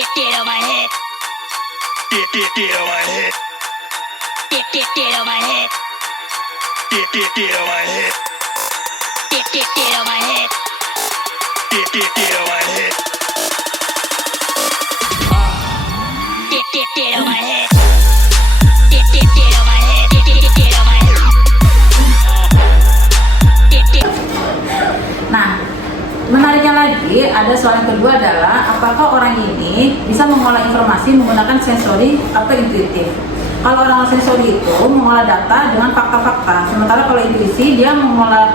Get on my head. Get on my head. Get on my head. Get on my head. Get on my head. Get on my head. Get on my head. Get on my head. Get on my head. Nah, menariknya lagi ada soal yang kedua adalah apakah orang ini bisa mengolah informasi menggunakan sensori atau intuitif. Kalau orang sensori itu mengolah data dengan fakta-fakta, sementara kalau intuisi dia mengolah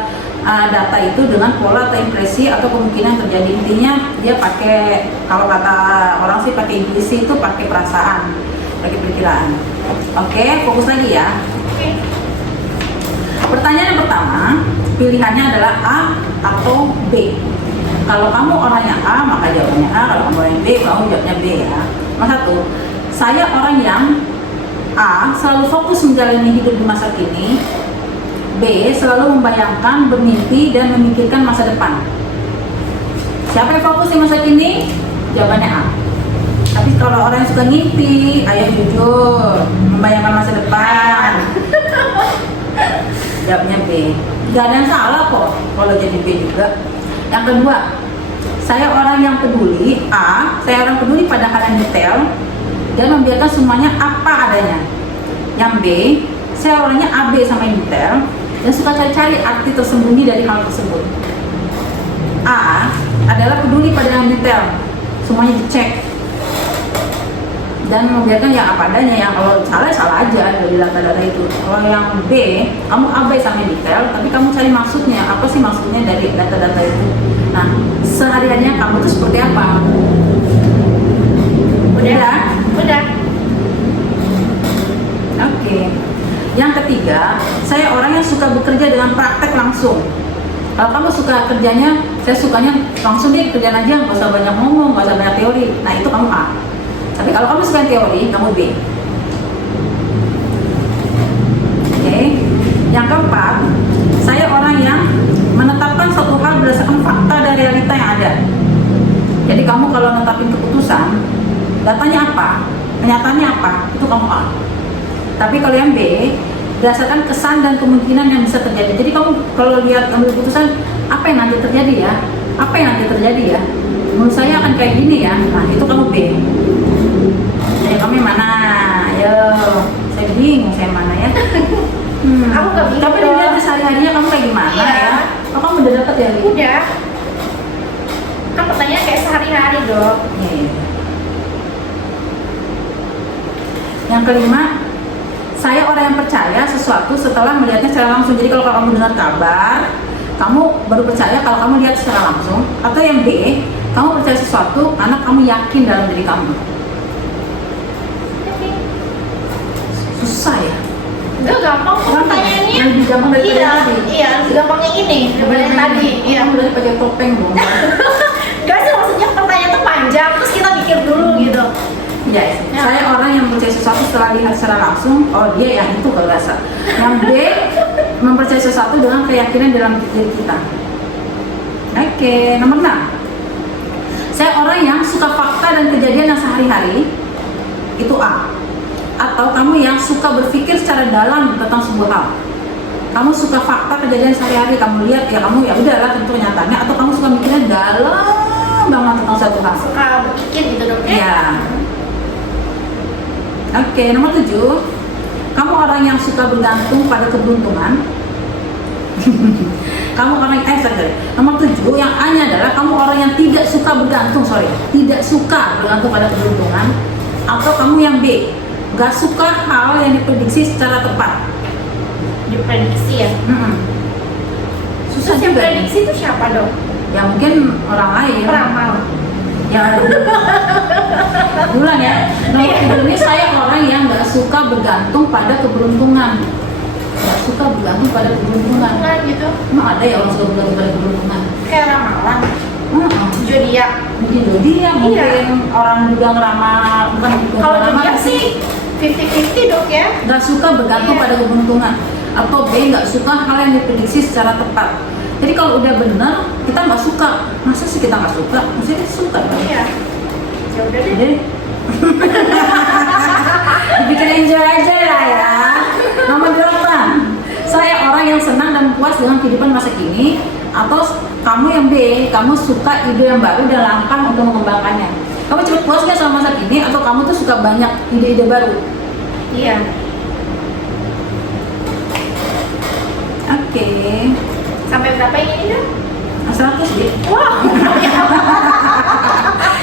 data itu dengan pola atau impresi atau kemungkinan terjadi. Intinya dia pakai, kalau kata orang sih pakai intuisi itu pakai perasaan, pakai pikiran. Oke, fokus lagi ya. Pertanyaan yang pertama, pilihannya adalah A atau B. Kalau kamu orangnya A, maka jawabannya A. Kalau kamu orangnya B, kamu jawabnya B ya. Nomor 1, saya orang yang A, selalu fokus menjalani hidup di masa kini. B, selalu membayangkan, bermimpi, dan memikirkan masa depan. Siapa yang fokus di masa kini? Jawabannya A. Tapi kalau orang yang suka ngimpi, ayo jujur, membayangkan masa depan. Jawabnya B. Gak ada yang salah kok kalau jadi B juga. Yang kedua, saya orang yang peduli. A, saya orang peduli pada hal yang detail dan membiarkan semuanya apa adanya. Yang B, saya orangnya AB sama yang detail dan suka cari-cari arti tersembunyi dari hal tersebut. A adalah peduli pada yang detail, semuanya dicek dan membiarkan yang apa adanya. Yang kalau salah salah aja dari data-data itu. Kalau yang B, kamu abai sama detail, tapi kamu cari maksudnya, apa sih maksudnya dari data-data itu. Nah, sehari-harinya kamu tuh seperti apa? Udah. Oke. Yang ketiga, saya orang yang suka bekerja dengan praktek langsung. Kalau kamu suka kerjanya, saya sukanya langsung deh kerjaan aja, nggak usah banyak ngomong, nggak usah banyak teori. Nah, itu kamu A. Tapi kalau kamu suka teori, kamu B. Oke. Yang keempat, saya orang yang menetapkan suatu hal berdasarkan fakta dan realita yang ada. Jadi kamu kalau menetapin keputusan, datanya apa, kenyataannya apa, itu kamu A. Tapi kalau yang B, berdasarkan kesan dan kemungkinan yang bisa terjadi. Jadi kamu kalau lihat ambil keputusan, apa yang nanti terjadi ya? Apa yang nanti terjadi ya? Menurut saya akan kayak gini ya. Nah, itu kamu B. Jadi kamu yang mana? Ayo, saya bingung saya mana ya. Aku gak bingung. Tapi dilihat di sehari-harinya kamu kayak gimana ya? Oh, kamu udah dapet ya? Udah. Kan pertanyaan kayak sehari-hari dong. Iya. Yang kelima, saya orang yang percaya sesuatu setelah melihatnya secara langsung. Jadi kalau kamu dengar kabar, kamu baru percaya kalau kamu lihat secara langsung. Atau yang B, kamu percaya sesuatu karena kamu yakin dalam diri kamu. Susah ya? Udah gampang kok pertanyaannya. Yang lebih gampang dari tadi. Iya, lebih gampang yang ini daripada yang tadi. Iya. Kamu udah pakai topeng dong. Gak sih, maksudnya pertanyaan tuh panjang, terus kita mikir dulu gitu. Yes. Ya. Saya orang yang percaya sesuatu setelah lihat secara langsung. Oh, dia yang itu kalau rasa. Yang B, mempercayai sesuatu dengan keyakinan dalam diri kita. Oke, nomor 6. Saya orang yang suka fakta dan kejadian yang sehari-hari. Itu A. Atau kamu yang suka berpikir secara dalam tentang sebuah hal. Kamu suka fakta kejadian sehari-hari, kamu lihat ya kamu ya udahlah tentu kenyataannya. Atau kamu suka mikirnya dalam banget tentang satu hal. Suka berpikir gitu dong ya. Iya. Oke, nomor 7. Kamu orang yang suka bergantung pada keberuntungan. Kamu orang Nomor 7 yang A-nya adalah kamu orang yang tidak suka bergantung, tidak suka bergantung pada keberuntungan. Atau kamu yang B, gak suka hal yang diprediksi secara tepat. Diprediksi ya? Susah Terus yang juga. prediksi itu siapa dong? Ya mungkin orang lain. Peramal. Ya bulan ya. Nomor 7 ini saya orang yang gak suka bergantung pada keberuntungan. Gak suka bergantung pada keberuntungan. Bukan gitu. Emang ada ya orang suka bergantung pada keberuntungan? Kayak ramalan. Zodiak. Mungkin zodiak, mungkin orang juga ngeramal, bukan Kalau ngeramal zodiak sih 50-50 dok ya. nggak suka bergantung pada keberuntungan. Atau B, nggak suka hal yang diprediksi secara tepat. Jadi kalau udah benar, kita nggak suka. Masa sih kita nggak suka? Maksudnya kita suka kan? Iya. Ya udah deh. Jadi bikin enjoy aja lah ya. Nomor 8, saya orang yang senang dan puas dengan kehidupan masa kini. Atau kamu yang B, kamu suka ide yang baru dan langkah untuk mengembangkannya. Kamu cepat puas nggak sama masa kini, atau kamu tuh suka banyak ide-ide baru? Iya. Oke. Sampai berapa ini dong? 100 deh. Wah.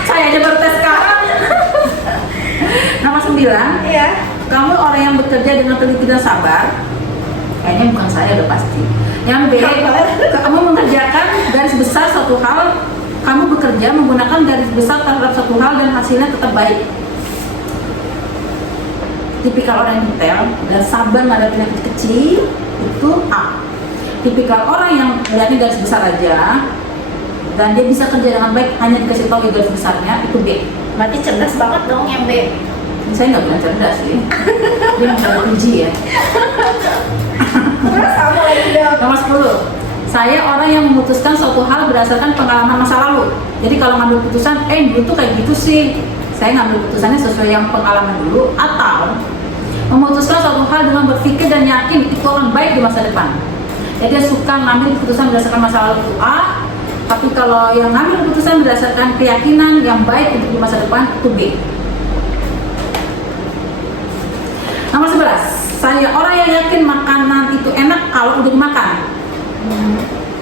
Saya aja baru tes sekarang. Nomor 9, Iya. kamu orang yang bekerja dengan teliti dan sabar. Kayaknya bukan saya udah pasti. Yang B, kamu mengerjakan garis besar suatu hal. Kamu bekerja menggunakan garis besar terhadap satu hal dan hasilnya tetap baik. Tipikal orang yang detail dan sabar menghadapi yang kecil itu A. Tipikal orang yang melihatnya garis besar aja dan dia bisa kerja dengan baik hanya dikasih tahu garis besarnya, itu B. Berarti cerdas banget dong yang B. Saya nggak bilang cerdas sih, dia nggak uji ya. Terus kamu lagi dong. Nomor 10, saya orang yang memutuskan suatu hal berdasarkan pengalaman masa lalu. Jadi kalau ngambil keputusan, dulu tuh kayak gitu sih, saya ngambil keputusannya sesuai yang pengalaman dulu. Atau memutuskan suatu hal dengan berpikir dan yakin itu akan baik di masa depan. Jadi dia suka ngambil keputusan berdasarkan masa lalu itu A. Tapi kalau yang ngambil keputusan berdasarkan keyakinan yang baik untuk di masa depan itu B. Nomor 11, saya orang yang yakin makanan itu enak kalau udah dimakan.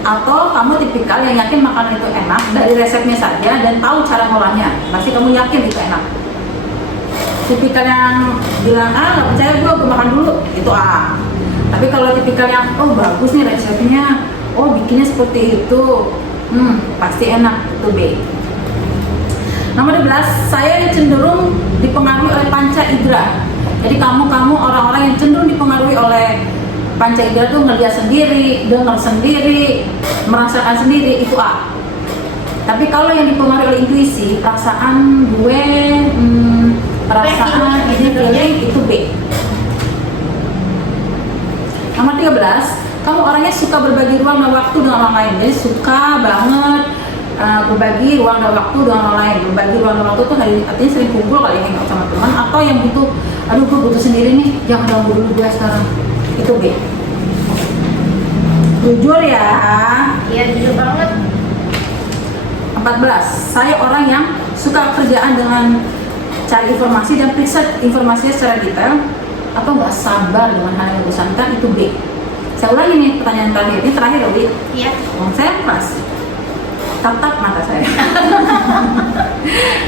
Atau kamu tipikal yang yakin makanan itu enak dari resepnya saja dan tahu cara ngolahnya, pasti kamu yakin itu enak. Tipikal yang bilang nggak percaya gue makan dulu, itu A. Tapi kalau tipikal yang bagus nih resepnya, bikinnya seperti itu, pasti enak, itu B. Nomor 12, saya cenderung dipengaruhi oleh panca indera. Jadi kamu orang-orang yang cenderung dipengaruhi oleh panca indera tuh ngeliat sendiri, dengar sendiri, merasakan sendiri, itu A. Tapi kalau yang dipengaruhi oleh intuisi, perasaan gue, perasaan ini feeling, itu B. Nomor 13, kamu orangnya suka berbagi ruang dan waktu dengan orang lain. Jadi suka banget berbagi ruang dan waktu dengan orang lain. Berbagi ruang dan waktu tuh artinya sering kumpul kali, hangout sama teman, atau yang butuh, aduh gue butuh sendiri nih, jangan ganggu dulu gue sekarang, itu B. Jujur ya. Iya, jujur banget. 14, saya orang yang suka kerjaan dengan cari informasi dan periksa informasinya secara detail, atau nggak sabar dengan hal yang membosankan, itu B. Saya ulangi nih pertanyaan tadi, ini terakhir Obi. Iya. Saya pas tatap mata saya.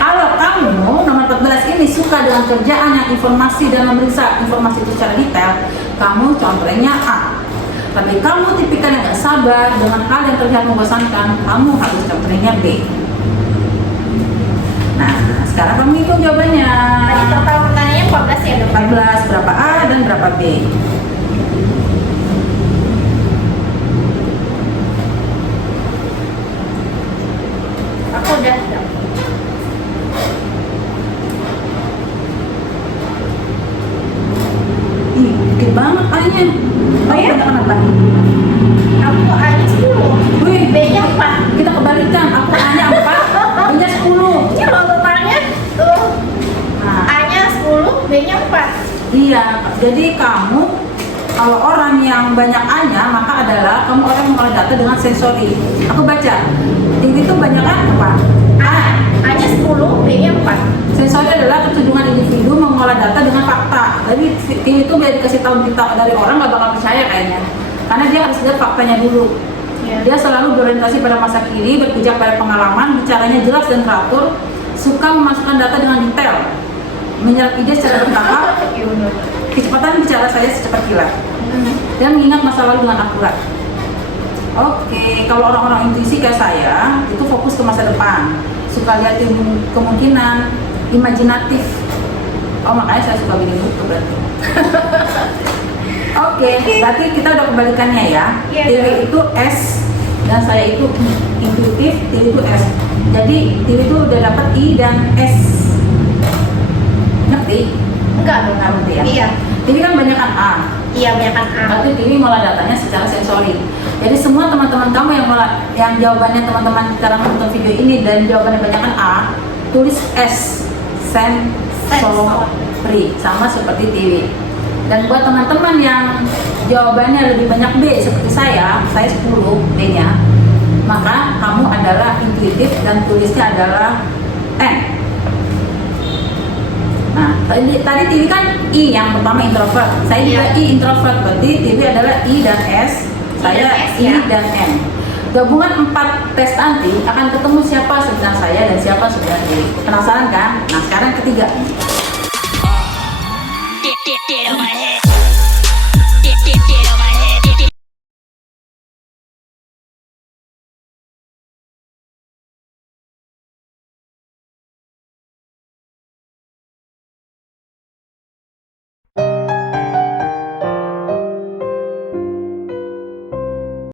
Kalau kamu nomor 14 ini suka dengan kerjaan yang informasi dan memeriksa informasi itu secara detail, kamu contohnya A. Tapi kamu tipikal yang nggak sabar dengan hal yang terlihat membosankan, kamu harus contohnya B. Nah, sekarang kamu hitung jawabannya. Tadi total pertanyaannya 14 ya dok? 14, berapa A dan berapa B? Aku udah dok. Dikit banget A-nya. Oh ya? Kenapa? Aku A-nya 10. Wih, B-nya 4. kita kebalikan. Aku A-nya 4, B-nya 10. Ini kalau totalnya tuh Nah, A-nya 10, B-nya 4. iya, jadi kamu kalau orang yang banyak A-nya, maka adalah kamu orang yang mengolah data dengan sensori. Aku baca, ini tuh banyak apa? A-nya 10, B-nya 4. Sensori adalah kecenderungan individu mengolah data dengan fakta. Tapi ini tuh biar dikasih tahu kita dari orang nggak bakal percaya kayaknya, karena dia harus lihat faktanya dulu. Iya. Dia selalu berorientasi pada masa kini, berpijak pada pengalaman, bicaranya jelas dan teratur, suka memasukkan data dengan detail, menyerap ide secara bertahap, Iya benar. kecepatan bicara saya secepat kilat, dan mengingat masa lalu dengan akurat. Oke, kalau orang-orang intuisi kayak saya, itu fokus ke masa depan, suka liatin kemungkinan, imajinatif. Oh, makanya saya suka bikin buku berarti. Oke, berarti kita udah kebalikannya ya. Iya. Tiwi itu S dan saya itu intuitif, Tiwi itu S. Jadi Tiwi itu udah dapat I dan S. Ngerti? Enggak dong. Nggak ngerti ya? Iya. Tiwi kan banyakan A. Iya, banyakan A. Berarti Tiwi ngolah datanya secara sensori. Jadi semua teman-teman kamu yang jawabannya teman-teman sekarang nonton video ini dan jawabannya banyakan A, tulis S, sensory, sama seperti TV. Dan buat teman-teman yang jawabannya lebih banyak B seperti saya 10 B-nya, maka kamu adalah intuitif dan tulisnya adalah N. Nah, tadi TV kan I yang pertama introvert, saya juga I introvert, berarti TV adalah I dan S, saya I dan N. Gabungan 4 tes nanti akan ketemu siapa sebenarnya saya dan siapa sebenarnya diri. Penasaran kan? Nah, sekarang ketiga. Get on my head.